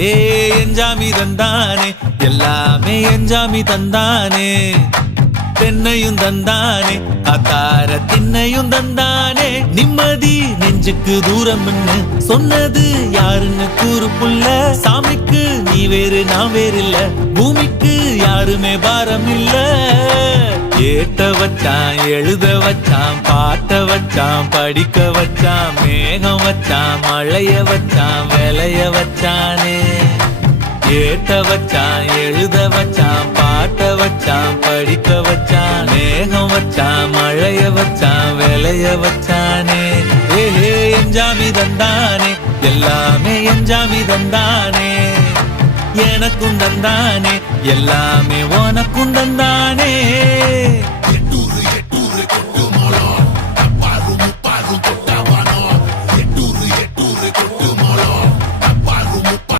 ஏ எஞ்சாமி தந்தானே எல்லாமே எஞ்சாமி தந்தானே தென்னையும் தந்தானே அத்தார திண்ணையும் தந்தானே நிம்மதி நெஞ்சுக்கு தூரம் சொன்னது யாருன்னு கூறு புள்ள சாமிக்கு நீ வேறு நான் வேறு இல்ல பூமிக்கு யாருமே பாரம் இல்ல ஏத்த வச்சான் எழுத வச்சான் பாட்ட வச்சான் படிக்க வச்சான் மேகம் வச்சான் மழைய வச்சான் விளைய வச்சானே ஏத்த வச்சான் எழுத வச்சான் பாட்ட வச்சான் படிக்க வச்சான் மேகம் வச்சான் மழைய வச்சான் விளைய வச்சானே ஏஹே எஞ்சாமி தந்தானே எல்லாமே எஞ்சாமி தந்தானே எனக்கும் தந்தானே எல்லாமே உனக்கும் தந்தானே